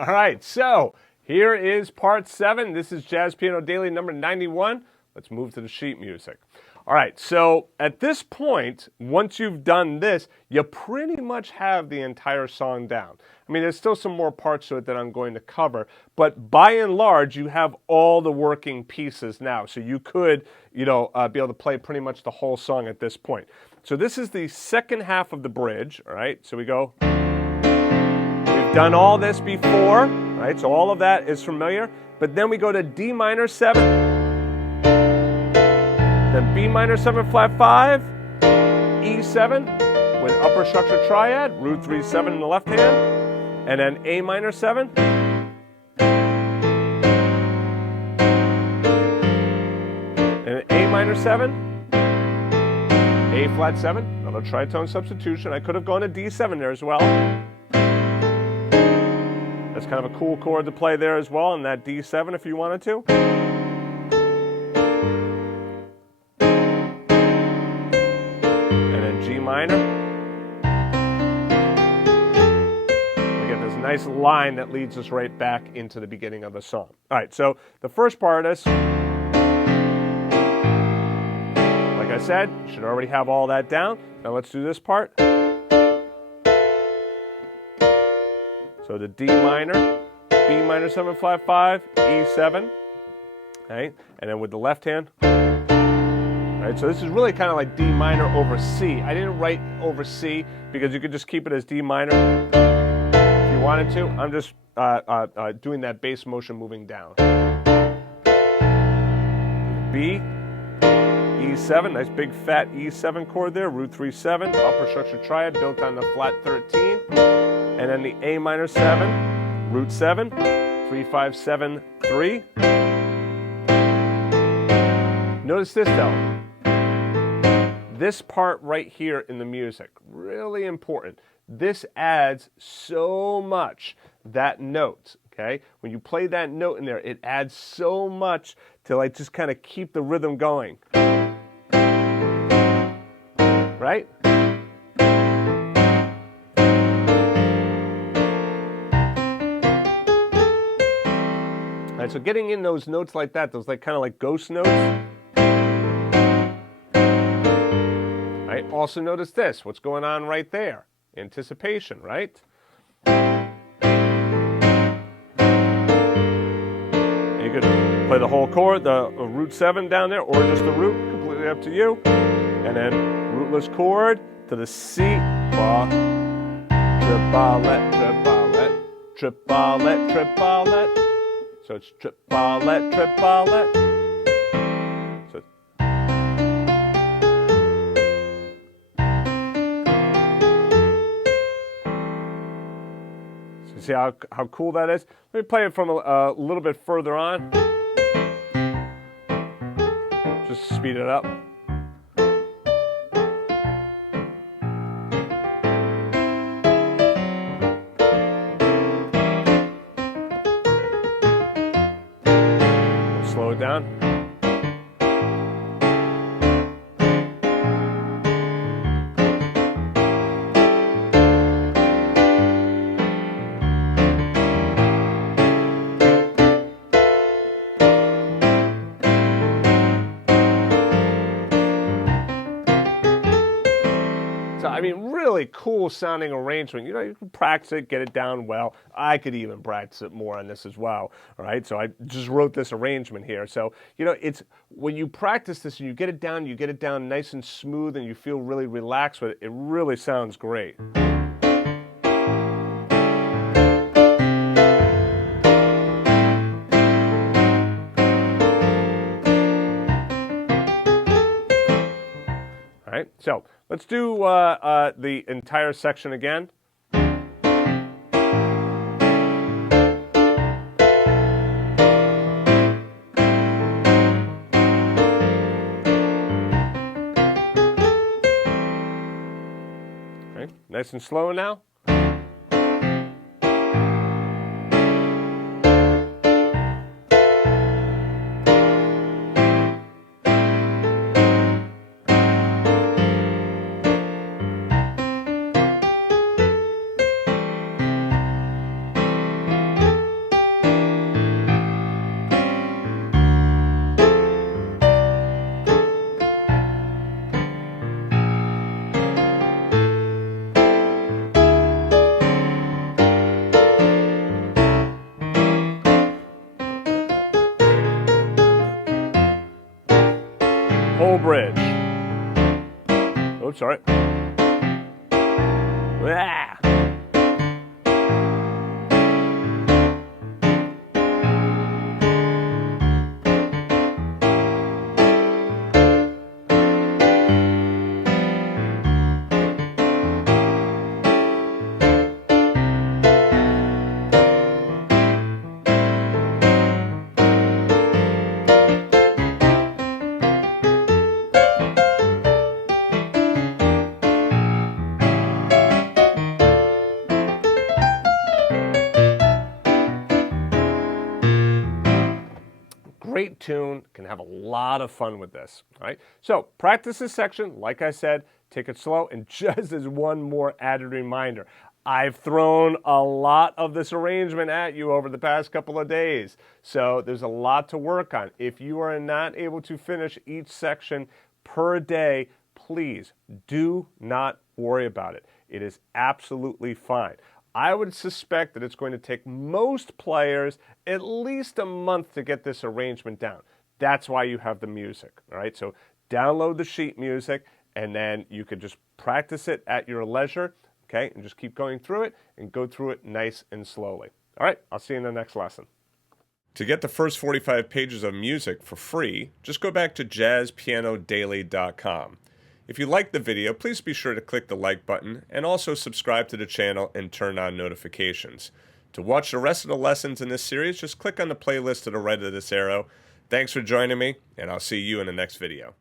All right, so here is part 7. This is Jazz Piano Daily number 91. Let's move to the sheet music. All right, so at this point, once you've done this, you pretty much have the entire song down. I mean, there's still some more parts to it that I'm going to cover, but by and large, you have all the working pieces now. So you could, be able to play pretty much the whole song at this point. So this is the second half of the bridge, all right? So we go, we've done all this before, right? So all of that is familiar, but then we go to D minor 7, then B minor 7 flat 5, E7 with upper structure triad, root 3 7 in the left hand, and then A minor 7, and A minor 7, A flat 7, another tritone substitution. I could have gone to D7 there as well. That's kind of a cool chord to play there as well, and that D7 if you wanted to. And then G minor. We get this nice line that leads us right back into the beginning of the song. All right, so the first part is, like I said, you should already have all that down. Now let's do this part. So the D minor, B minor 7 flat 5, E7, okay? And then with the left hand, all right? So this is really kind of like D minor over C. I didn't write over C because you could just keep it as D minor if you wanted to. I'm just doing that bass motion moving down. B, E7, nice big fat E7 chord there, root 3 7, upper structure triad built on the flat 13. And then the A minor 7, root 7, 3 5 7 3. Notice this though. This part right here in the music, really important. This adds so much, that note, okay? When you play that note in there, it adds so much to like just kind of keep the rhythm going. Right? Right, so getting in those notes like that, those like kind of like ghost notes. Right? Also notice this, what's going on right there? Anticipation, right? And you could play the whole chord, the root 7 down there, or just the root, completely up to you. And then rootless chord to the C, triplet, triplet, triplet, triplet. So it's triplet, triplet. So see how cool that is? Let me play it from a little bit further on. Just speed it up. Slow it down. So, I mean, really cool sounding arrangement. You can practice it, get it down well. I could even practice it more on this as well. All right, so I just wrote this arrangement here. So, it's when you practice this and you get it down nice and smooth and you feel really relaxed with it, it really sounds great. All right, so let's do the entire section again. Okay, nice and slow now. bridge. Oops, sorry. Ah. Great tune, can have a lot of fun with this. All right, so practice this section. Like I said, take it slow. And just as one more added reminder, I've thrown a lot of this arrangement at you over the past couple of days. So there's a lot to work on. If you are not able to finish each section per day, please do not worry about it. It is absolutely fine. I would suspect that it's going to take most players at least a month to get this arrangement down. That's why you have the music, all right? So download the sheet music, and then you could just practice it at your leisure, okay? And just keep going through it and go through it nice and slowly. All right, I'll see you in the next lesson. To get the first 45 pages of music for free, just go back to jazzpianodaily.com. If you liked the video, please be sure to click the like button and also subscribe to the channel and turn on notifications. To watch the rest of the lessons in this series, just click on the playlist to the right of this arrow. Thanks for joining me, and I'll see you in the next video.